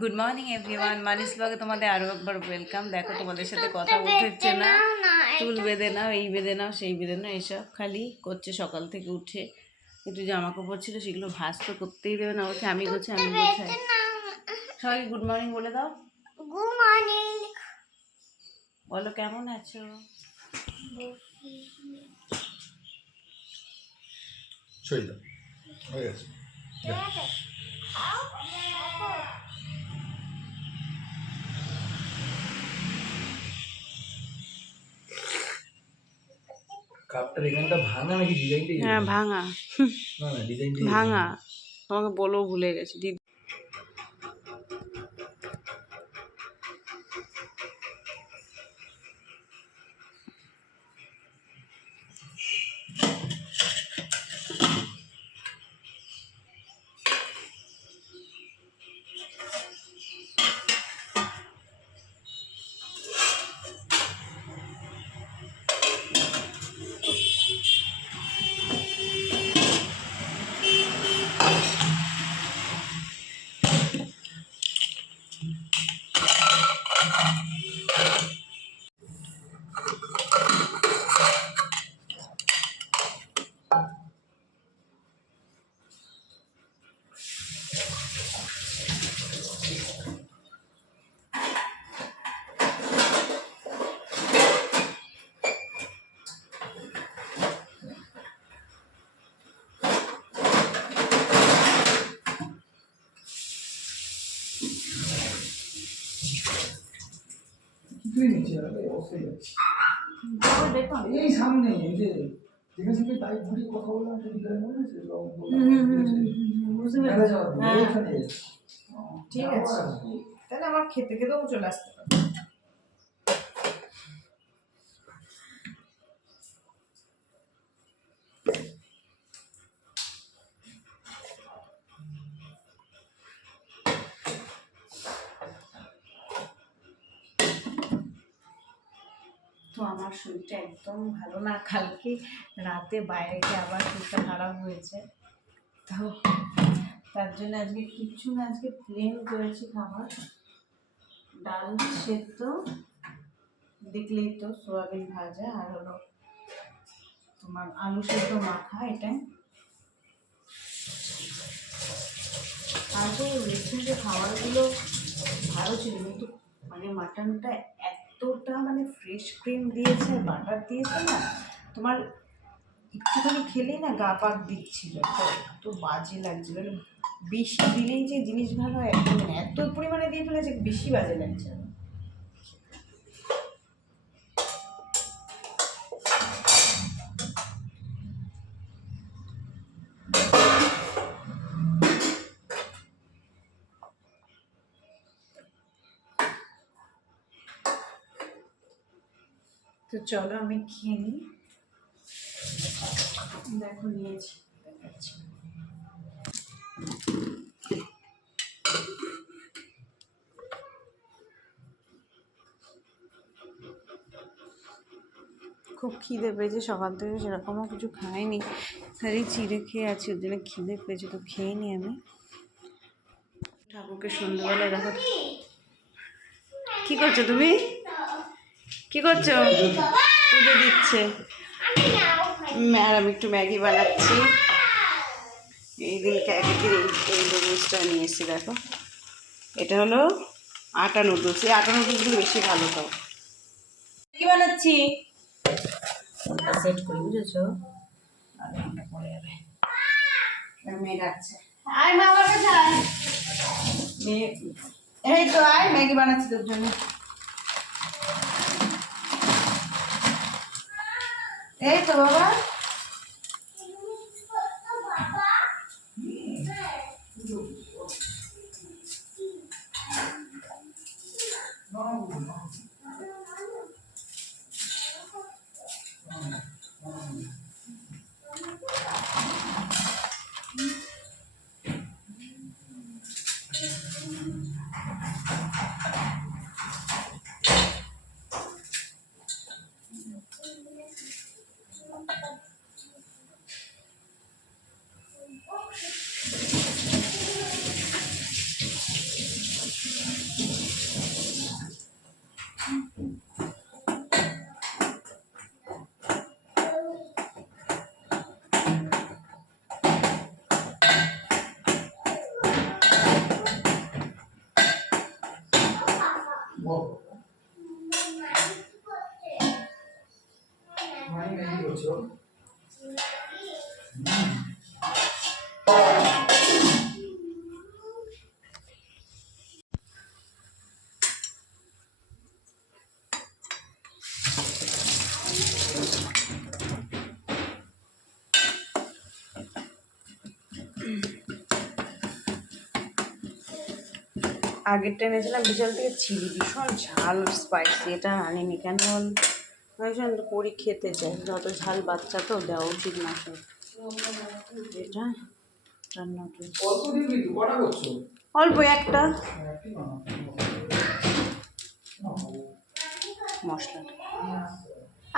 Good morning everyone, মানিস ব্লগে তোমাদের আরও একবার ওয়েলকাম। দেখো তোমাদের সাথে কথা বলতে হচ্ছে না, চুল বেঁধে নাও, এই বেঁধে নাও, সেই বেঁধে নাও, এইসব খালি করছে সকাল থেকে উঠে। একটু জামা কাপড় ছিল, সেগুলো ভাঁজ তো করতেই দেবে না, বলছে আমি গোছাই, আমি গোছাই। সবাই গুড মর্নিং বলে দাও। Good morning. বলো কেমন আছো? হয়ে গেছে। কাপটার এখানটা ভাঙা নাকি ডিজাইনটা? হ্যাঁ ভাঙা। না না ডিজাইনটা ভাঙা, তোমাকে বলেও ভুলে গেছি। এই সামনে এই যে যেখানে থেকে তাই ঘুরে কথা বললাম সেদিকে মনে আছে? ঠিক আছে, তাহলে আমার খেতে খেতেও চলে আসতে পারে। তো আমার শরীরটা একদম ভালো না, কালকে রাতে বাইরে গিয়ে আবার শরীরটা খারাপ হয়েছে, তো তার জন্য আজকে কিচ্ছু না, আজকে প্লেন করেছি খাবার, ডাল সেদ্ধ, দেখলেই তো, সোয়াবিন ভাজা, আর হলো তোমার আলু সেদ্ধ মাখা। এটা আগে রেস্টুরেন্টে খাবারগুলো ভালো ছিল, কিন্তু মানে মাটনটা এতটা মানে ফ্রেশ ক্রিম দিয়েছে, বাটার দিয়েছে না, তোমার একটুখানি খেলেই না গা পাক দিচ্ছিল, তো এত বাজে লাগছিল। বেশি দিলেই যে জিনিস ভালো হয় একদম না, এত পরিমাণে দিয়ে ফেলেছে, বেশি বাজে লাগছে। তো চলো আমি খেয়ে নিই। দেখো নিয়েছি, দেখাচ্ছি। খুব খিদে পেয়েছে, সকাল থেকে সেরকমও কিছু খাইনি, খালি চিড়ে খেয়ে আছি, ওর জন্য খিদে পেয়েছে, তো খেয়ে নি আমি। ঠাকুরকে সন্ধ্যেবেলায় দেখো। কি করছো তুমি? কি করছো? পুজো দিচ্ছে। আর আমি একটু ম্যাগি বানাচ্ছি। এই দিনকে একদিন এই নুডলসটা নিয়ে এসেছি, দেখো এটা হলো আটা নুডলস। এই আটা নুডলসগুলো বেশি ভালো। তো কি বানাচ্ছি, সেট করি, বুঝেছো? আর এটা পড়ে যাবে, মেয়ে ডাকছে, আয় মা আমার কাছে আয়। মেয়ে এই তো আয়, ম্যাগি বানাচ্ছি তোর জন্য। এই তো বাবা, আগেরটা এনেছিলাম বিশাল থেকে চিলি, ভীষণ ঝাল স্পাইসি। এটা আনিনি কেন ভীষণ করি খেতে চাই, যত ঝাল বাচ্চা তো দেওয়া উচিত না। এটা রান্না অল্প দিবি তো, কটা করছো? অল্প একটা মশলাটা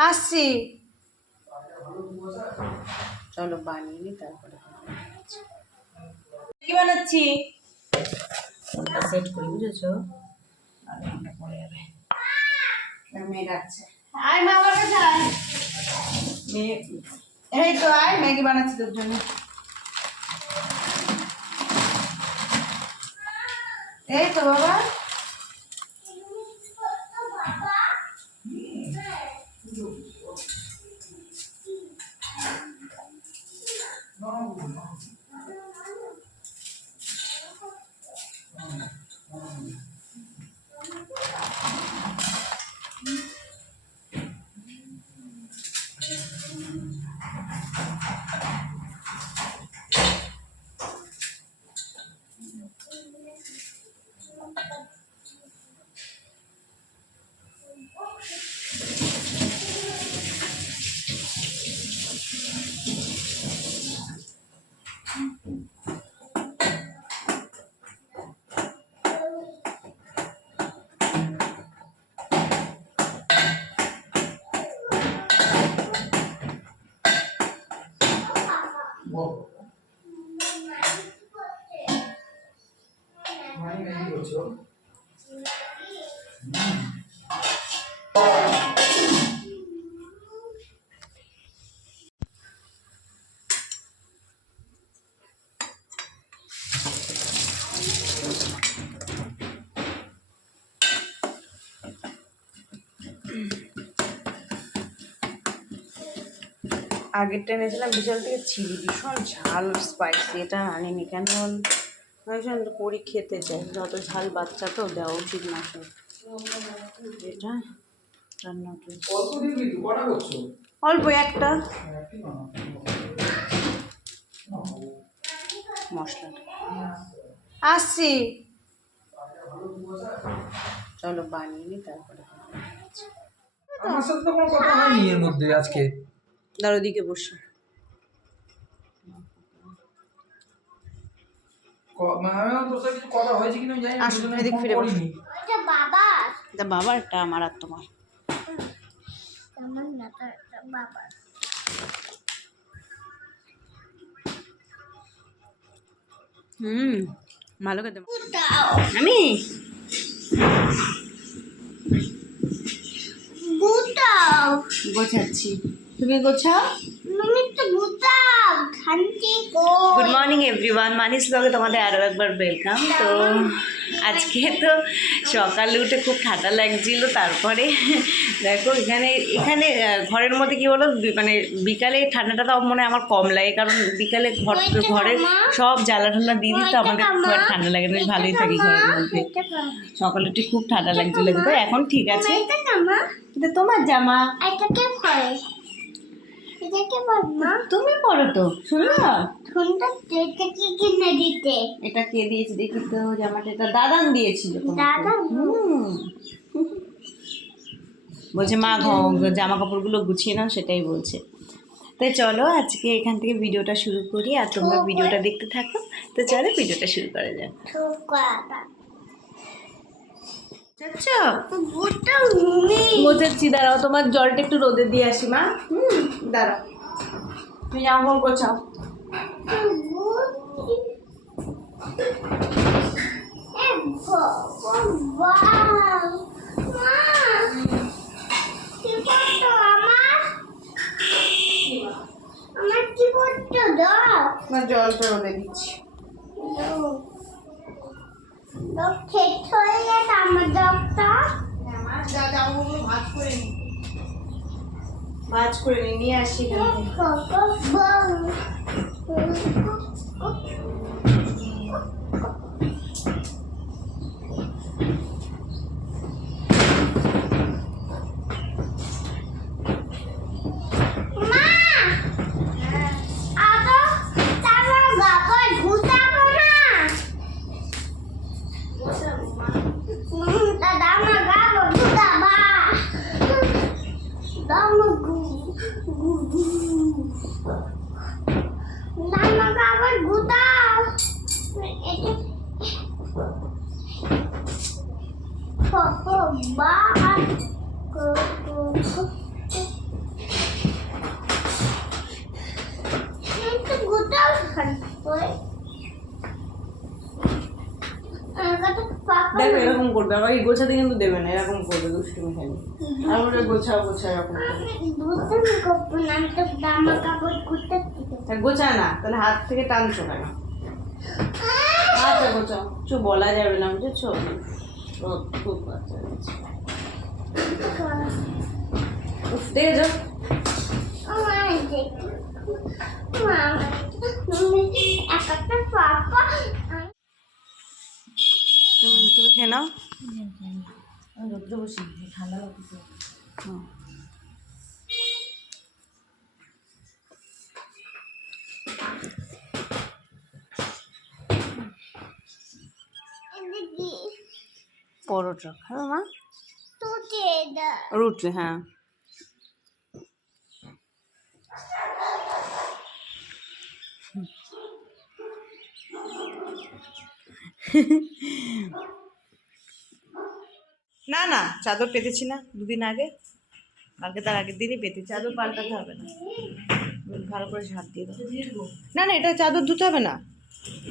আসছি, চলো বানিয়ে নি তারপরে কি বানাচ্ছি সেট করি, বুঝেছো? আর রান্না পড়ে যাবে। মেয়ে ডাকছে, আয় মা আমার কাছে আয়। মেয়ে এই তো আয়, ম্যাগি বানাচ্ছি তোর জন্য। এই তো বাবা, আগেরটা এনেছিলাম বিশাল থেকে চিলি, ভীষণ ঝাল স্পাইসি। এটা আনিনি কেন ভীষণ করি খেতে চাই, যত ঝাল বাচ্চা তো দেওয়া উচিত না। এটা রান্না অল্প দিবি তো, কটা করছো? অল্প একটা মশলাটা আসছি, চলো বানিয়ে নি তারপরে আমার সাথে তো কোনো কথা হয়নি এর মধ্যে আজকে। দাঁড়ো দিকে বসে, তোর সাথে কিছু কথা হয়েছে কিনা জানি না, আসো এদিক ফিরে বসো। এটা বাবা, এটা বাবারটা, আমার আর তোমার। আমার না, এটা বাবা। ভালো খেতে দাও আমি বুতাও, গোছাচ্ছি, তুমি গোছাও। তুমি তো বুতাও খান্তি কো। গুড মর্নিং এভরিওয়ান, মানিস ব্লগে তোমাদের আরও একবার ওয়েলকাম। তো আজকে তো সকালে উঠে খুব ঠান্ডা লাগছিল, তারপরে দেখো এখানে এখানে ঘরের মধ্যে কি বলো, মানে বিকালে ঠান্ডাটা তো মনে হয় আমার কম লাগে, কারণ বিকালে ঘরে সব জ্বালা ঠান্ডা দিয়ে দিই, তো আমাদের খুব আর ঠান্ডা লাগে না, বেশ ভালোই থাকি ঘরের মধ্যে। সকালে উঠে খুব ঠান্ডা লাগছিল, তো এখন ঠিক আছে। এটা জামা, এটা তোমার জামা, এটা কে পরে? এটা কে পরে মা? তুমি পরো তো, সুন্দর। শুনতে এটা কি কিনে দিতে? এটা কে দিয়েছে দেখি তো, জামাটা এটা দাদান দিয়েছিল তোমাকে। দাদা? বলছে মা জামা কাপড়গুলো গুছিয়ে নাও, সেটাই বলছে। তাই চলো আজকে এখান থেকে ভিডিওটা শুরু করি, আর তোমরা ভিডিওটা দেখতে থাকো। তো চলো ভিডিওটা শুরু করা যাক। ঠোকাটা আচ্ছা বুতা নুনি গোছাচ্ছি, দাঁড়াও তোমার জলটা একটু রোদে দিয়ে আসি মা। দাঁড়াও, তুমি জামা কাপড় গোছাও। তোমার জলটা রোদে দিচ্ছি। জামাগুলো ভাজ করে নিয়ে আসি এখান থেকে। বা কো কো কো তো গোটাল খান ওই পাপা দেখো এরকম করবে, আবার এই গোছাতে কিন্তু দেবে না, এরকম করবে দুষ্টুমি খালি। আর ওটা গোছাও গোছাও এরকম করবে। দুধ কপ না তো জামা কাপড় কুর্তা তা গোছায় না, তাহলে হাত থেকে টানছো কেন? আচ্ছা গোছাও, কিছু বলা যাবে না বুঝেছো? খুব বাচ্চা আছে। উফ, দেখে যাও। একটা পাপা তুমি খেয়ে নাও। আমি রোদ্রে বসি ঠান্ডা লাগছে। হুম। এদিকে পরোটা খাবে মা? তুতে দা রুটি, হ্যাঁ। না না, চাদর পেতেছি না দুদিন আগে, কালকে তার আগের দিনই পেতেছি। চাদর পাল্টাতে হবে না, ভালো করে ঝাঁট দিয়ে দাও। না না, এটা চাদর ধুতে হবে না,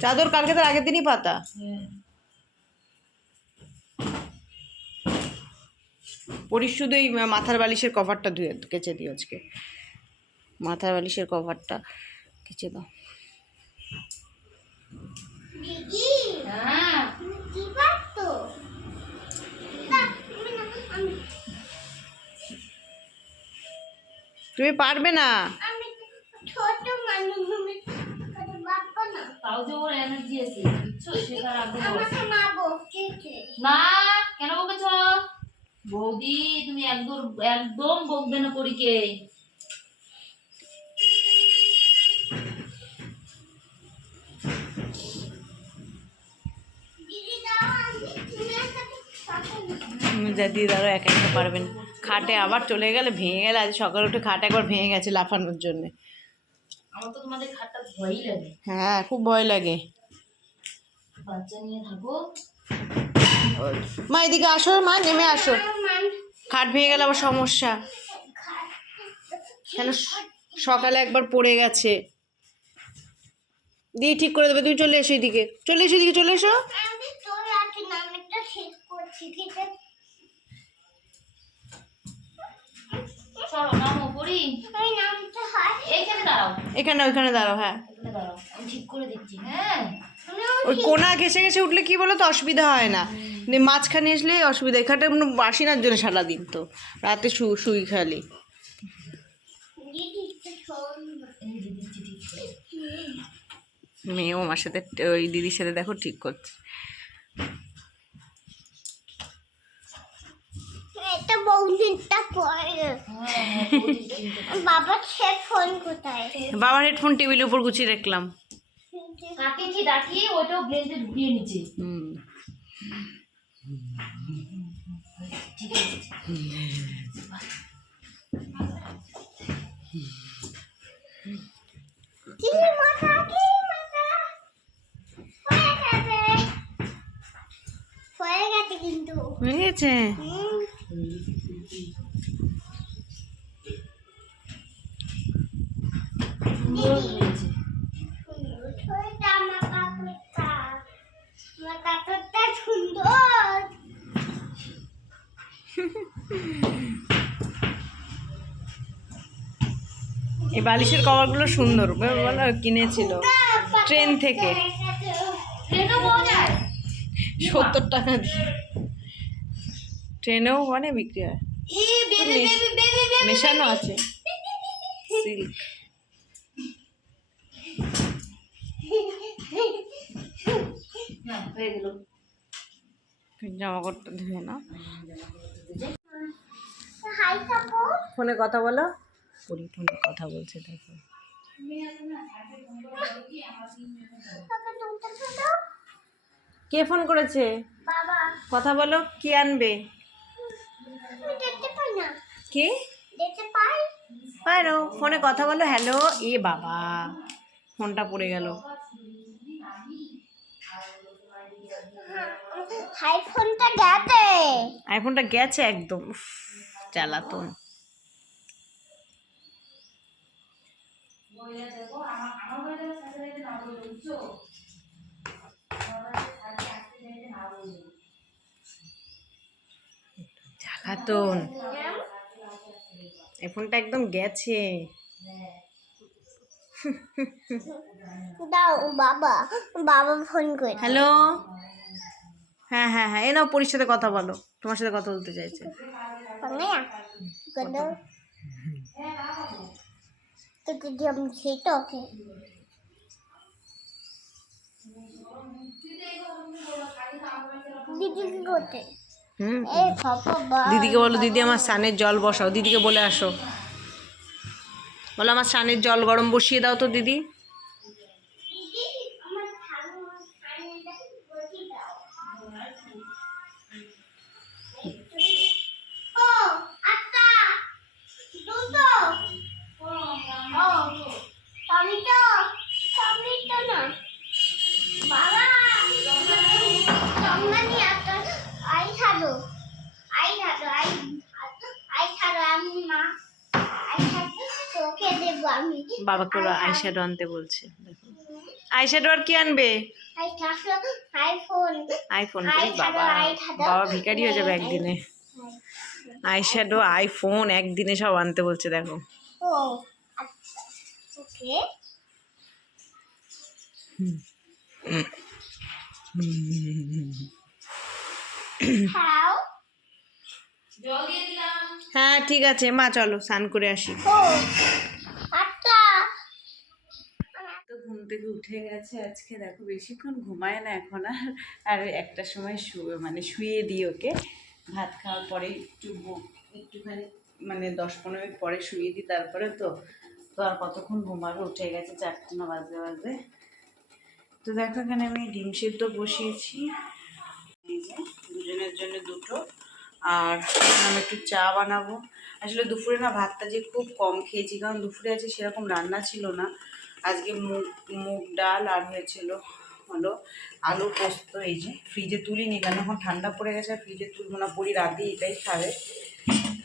চাদর কালকে তার আগের দিনই পাতা। পরিস শুধু এই মাথার বালিশের কভারটা ধুয়ে কেচে দিও আজকে, মাথার বালিশের কভারটা কেচে দাও। দিদি হ্যাঁ কি পারতো তুমি পারবে না। আমি ছোট মানুষ আমি বাবা না তাও যে ওর এনার্জি আছে বুঝছো, শেখার আগ্রহ আছে। আমাকে মা বকেছে না কেন বকেছ বৌদি? তুমি একদম একদম বকবে না পরীকে। দিদি দাও আমি তুমি একটা দিদি আরও একা একা পারবেন। খাটে আবার চলে গেলে, ভেঙে গেলে, আজ সকালে উঠে খাট একবার ভেঙে গেছে লাফানোর জন্য। আমার তো তোমাদের খাটটা ভয়ই লাগে, হ্যাঁ খুব ভয় লাগে। বাচ্চা নিয়ে থাকো। মা এদিকে আসো, মা নেমে আসো, মান খাট ভেঙে গেলে আবার সমস্যা। কেন সকালে একবার পড়ে গেছে, দিয়ে ঠিক করে দেবে। তুমি চলে এসো এদিকে, চলে এসো এদিকে, চলে এসো। আমি তোর আগে নামটা ঠিক করছি ঠিক আছে চলো নামো পড়ি, আমি নামটা হয় এইখানে দাঁড়াও, এখানে ওইখানে দাঁড়াও, হ্যাঁ। এখানে দাঁড়াও, আমি ঠিক করে দিচ্ছি। হ্যাঁ ওই কোনা ঘেসে ঘেসে উঠলে কি বলো তো, অসুবিধা হয় না, কিন্তু মাঝখানে আসলেই অসুবিধা। এখানটা বাসিনার জন্য সারাদিন তো রাতে শুই খালি। দিদি একটু শোন এই যে দিচ্ছি ঠিক করে। মেয়েও আমার সাথে, ওই দিদির সাথে দেখো ঠিক করছে। এটা বৌদিটা পরে হ্যাঁ হ্যাঁ বৌদি চিনতে পারছি। বাবা সে ফোন কোথায় বাবার হেডফোন টেবিলের উপর গুছিয়ে রাখলাম। কাকে কি ডাকিয়ে ওইটাও ব্লেন্ডে ঢুকিয়ে নিচ্ছে। হুম। ঠিক আছে কি মাথা হয়ে গেছে কিন্তু হয়ে গেছে। সুন্দর হয়েছে। আমার কাপড়টা আমার কাপড়টা সুন্দর এই বালিশের কভারগুলো সুন্দর, বলো কিনেছিল ট্রেন থেকে ট্রেনও পাওয়া যায়? 70 টাকা দিয়ে। ট্রেনেও মানে বিক্রি হয়, মেশানো আছে সিল্ক। হ্যাঁ হয়ে গেল। জামা কাপড়টা ধুয়ে নাও। হাই কাপড় ফোনে কথা বলো, ফোনে কথা বলছে দেখো। তাকে দুটো ছোট কে ফোন করেছে? বাবা কথা বলো, কি আনবে? আমি দেখতে পাই না কে? দেখতে পাই পারো, ফোনে কথা বলো। হ্যালো। এ বাবা, ফোনটা পড়ে গেল। হ্যাঁ আমি আইফোনটা গেছে। আইফোনটা গেছে একদম। উফ, জ্বালাতন। জ্বালাতন, আইফোনটা একদম গেছে। দাও বাবা, বাবা ফোন করে। হ্যালো, হ্যাঁ হ্যাঁ হ্যাঁ, এ নাও পরীর সাথে কথা বলো, তোমার সাথে কথা বলতে চাইছে। তো যদি আমি খেতে ওকে দিদি কি করতে? হুম, এই বাবা, দিদিকে বলো, দিদি আমার স্নানের জল বসাও। দিদিকে বলে আসো, বলো আমার স্নানের জল গরম বসিয়ে দাও তো দিদি। আমার ঠাকুর বসি দাও। ও আচ্ছা, দুটো। ও টমেটো, টমেটো না বাবা, টমেটো একটা আই খাবো, আই খাবো, আই খাবো আমি মা, আই খাবো তোকে দেবো আমি। বাবাকে ওরা আইশ্যাডো আনতে বলছে। দেখো আইশ্যাডো আর কি আনবে? আই খাবো আইফোন, আইফোন। বাবা, বাবা ভিখারি হয়ে যাবে একদিনে। আইশ্যাডো, আইফোন একদিনে সব আনতে বলছে দেখো। ও আচ্ছা, ওকে। খাও। জল দিয়ে দিলাম। হ্যাঁ ঠিক আছে মা, চলো স্নান করে আসি। ও আচ্ছা। তো ঘুম থেকে উঠে গেছে আজকে, দেখো বেশিক্ষণ ঘুমায় না এখন আর একটা সময় মানে শুয়ে দিই ওকে, ভাত খাওয়ার পরে একটুখানি মানে 10-15 মিনিট পরে শুয়ে দিই, তারপরে তো আর কতক্ষণ ঘুমাবে, উঠে গেছে 4টা না বাজে। তো দেখো এখানে আমি ডিম সিদ্ধ বসিয়েছি, এই যে দুজনের জন্য দুটো, আর আমি একটু চা বানাবো। আসলে দুপুরে না ভাতটা যে খুব কম খেয়েছি, কারণ দুপুরে আজকে সেরকম রান্না ছিল না। আজকে মুগ ডাল আর হয়েছিল হলো আলু পোস্ত। এই যে ফ্রিজে তুলিনি, কেন এখন ঠান্ডা পড়ে গেছে, ফ্রিজে তুলবো না, পরি রাতে এটাই খাবে।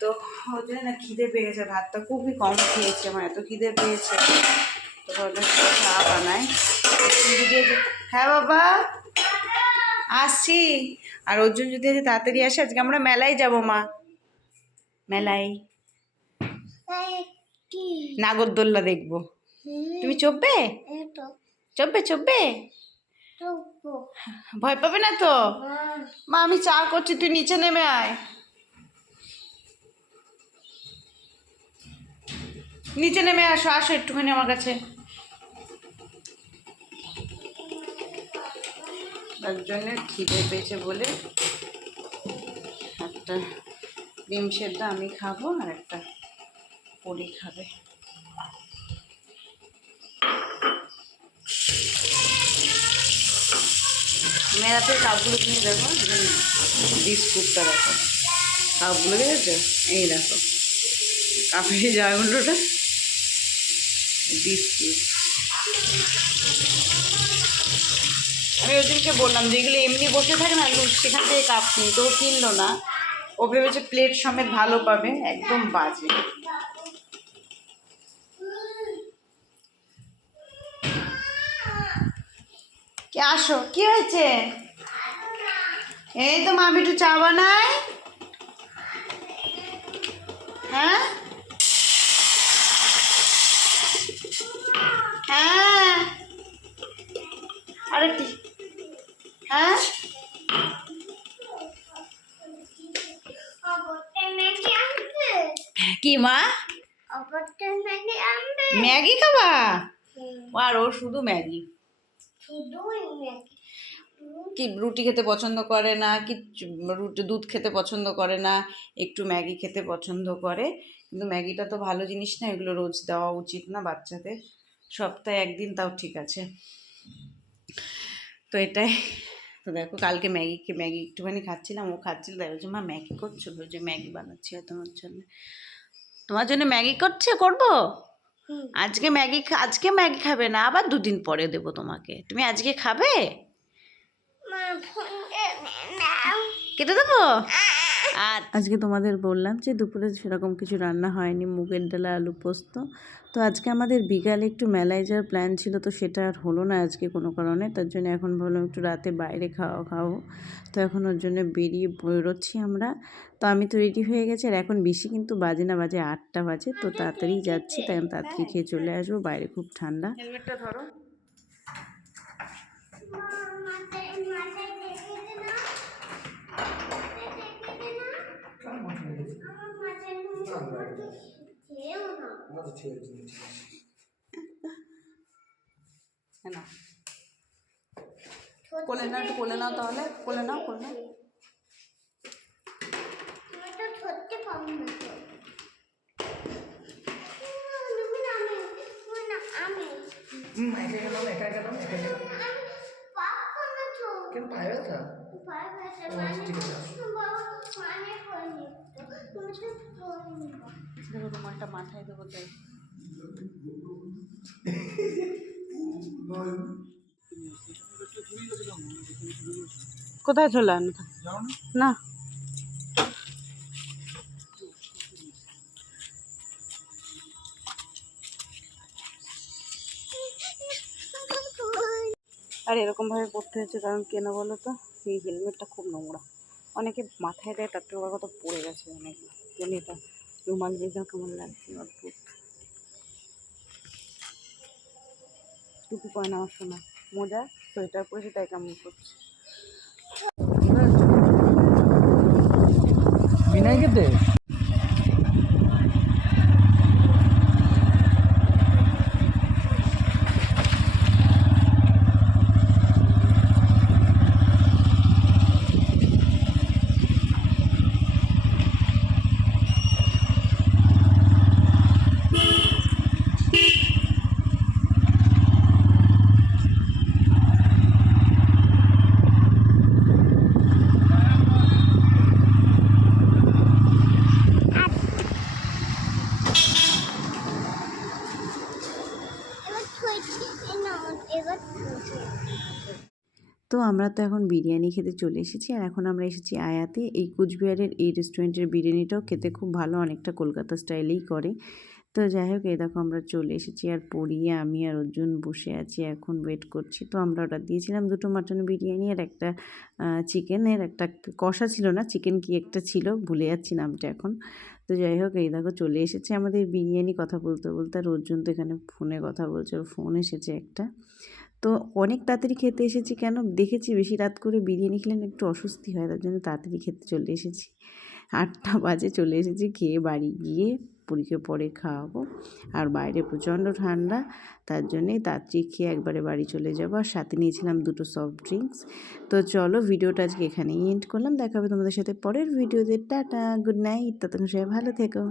তো ওই জন্য না খিদে পেয়ে গেছে, ভাতটা খুবই কম খেয়েছে, আমার এত খিদে পেয়েছে। তো ভাবলাম চা বানাই। হ্যাঁ বাবা আসছি। আর অর্জুন যদি আজ তাড়াতাড়ি আসে, আজকে আমরা মেলায় যাব মা, মেলায় কি নাগরদোল্লা দেখবো। তুমি চড়বে? এতো চড়বে? তো ভয় পাবে না তো? মা আমি চা করছি, তুই নিচে নেমে আয়, নিচে নেমে আসো একটুখানি আমার কাছে। একজনের খিদে পেয়েছে বলে একটা ডিম সেদ্ধ আমি খাবো, আর একটা পরি খাবে। মেলাতে কাপগুলো কিনে দেখো, বিস্কুটটা দেখো, কাপগুলো দেখেছো, এই দেখো কাপের জায়গাগুলোটা বিস্কুট। আমি ওদেরকে বললাম যে এগুলো এমনি বসে থাকে না, সেখান থেকে কাপ কিনি, তো কিনলো না, ও ভেবেছে প্লেট সমেত ভালো পাবে, একদম বাজে। কে আসো, কি হয়েছে? এই তো মা একটু চা বানাই। হ্যাঁ হ্যাঁ, আরে হ্যাঁ কি মা, ম্যাগি খাবা? আর ও শুধু ম্যাগি, কি রুটি খেতে পছন্দ করে না, কি দুধ খেতে পছন্দ করে না, একটু ম্যাগি খেতে পছন্দ করে। কিন্তু ম্যাগিটা তো ভালো জিনিস না, এগুলো রোজ দেওয়া উচিত না বাচ্চাদের, সপ্তাহে একদিন তাও ঠিক আছে। তো এটাই তো দেখো, কালকে ম্যাগি একটুখানি খাচ্ছিলাম, ও খাচ্ছিল, তাই বলছে মা ম্যাগি করছো, যে ম্যাগি বানাচ্ছি তোমার জন্য ম্যাগি করবো। আজকে ম্যাগি খাবে না, আবার 2 দিন পরে দেবো তোমাকে, তুমি আজকে খাবে? কেটে দেবো। আর আজকে তোমাদের বললাম যে দুপুরে সেরকম কিছু রান্না হয়নি, মুগের ডাল আলু পোস্ত। তো আজকে আমাদের বিকালে একটু মেলায় যাওয়ার প্ল্যান ছিল, তো সেটা আর হলো না আজকে কোনো কারণে। তার জন্য এখন ভাবলাম একটু রাতে বাইরে খাবো। তো এখন ওর জন্য বেরোচ্ছি আমরা। তো আমি তো রেডি হয়ে গেছি, আর এখন বেশি কিন্তু বাজে না, বাজে 8টা বাজে। তো তাড়াতাড়ি যাচ্ছি, তাই আমি তাড়াতাড়ি খেয়ে চলে আসবো। বাইরে খুব ঠান্ডা। হেলমেটটা ধরো। কার মাছ হয়ে গেছে? আচ্ছা ঠিক আছে ঠিক আছে। না কোলে নাও, একটু কোলে নাও, তাহলে কোলে নাও। ধরতে পারবো না তো। একা একা নাও, একা একা নাও, একা একা নাও। পারবো না তো। কেন পায়ে ব্যথা? পায়ে ব্যথা ও, আচ্ছা, ঠিক আছে, আসো। বাবা মানে করিনি তো। তুমি তো করিনি। দেখো রুমালটা মাথায় দেবো তাই। কোথায় চলে আনো না। আর এরকমভাবে পড়তে হচ্ছে কারণ কেন বলো তো, এই হেলমেটটা খুব নোংরা। অনেকে মাথায় দেয়, তার থেকে বড় কথা পড়ে গেছে অনেকে। জানি এটা রুমাল বেঁধে কেমন লাগছে অদ্ভুত। টুপি পয় না, আমার শোনা মোজা সোয়েটার পরেছে, তাই কেমন করছে। বিনয় কেতে? তো আমরা তো এখন বিরিয়ানি খেতে চলে এসেছি, আর এখন আমরা এসেছি আয়াতে। এই কুচবিহারের এই রেস্টুরেন্টের বিরিয়ানিটাও খেতে খুব ভালো, অনেকটা কলকাতা স্টাইলেই করে। তো যাই হোক, এই দেখো আমরা চলে এসেছি, আর পড়িয়ে আমি আর অর্জুন বসে আছি, এখন ওয়েট করছি। তো আমরা অর্ডার দিয়েছিলাম 2টো মাটন বিরিয়ানি আর একটা চিকেনের, একটা কষা ছিল না, চিকেন কি একটা ছিল, ভুলে যাচ্ছি নামটা এখন। তো যাই হোক, এই দেখো চলে এসেছে আমাদের বিরিয়ানি। কথা বলতে বলতে আর অর্জুন তো এখানে ফোনে কথা বলছে, ওর ফোন এসেছে একটা। তো অনেক তাড়াতাড়ি খেতে এসেছি, কেন দেখেছি বেশি রাত করে বিরিয়ানি খেলে না একটু অস্বস্তি হয়, তার জন্য তাড়াতাড়ি খেতে চলে এসেছি। 8টা বাজে চলে এসেছি, খেয়ে বাড়ি গিয়ে পুরীকে পরে খাওয়াবো। আর বাইরে প্রচণ্ড ঠান্ডা, তার জন্যেই তাড়াতাড়ি খেয়ে একবারে বাড়ি চলে যাবো। আর সাথে নিয়েছিলাম 2টো সফট ড্রিঙ্কস। তো চলো, ভিডিওটা আজকে এখানেই এন্ড করলাম। দেখা হবে তোমাদের সাথে পরের ভিডিওতে। টাটা, গুড নাইট, ততক্ষণ সবাই ভালো থেকো।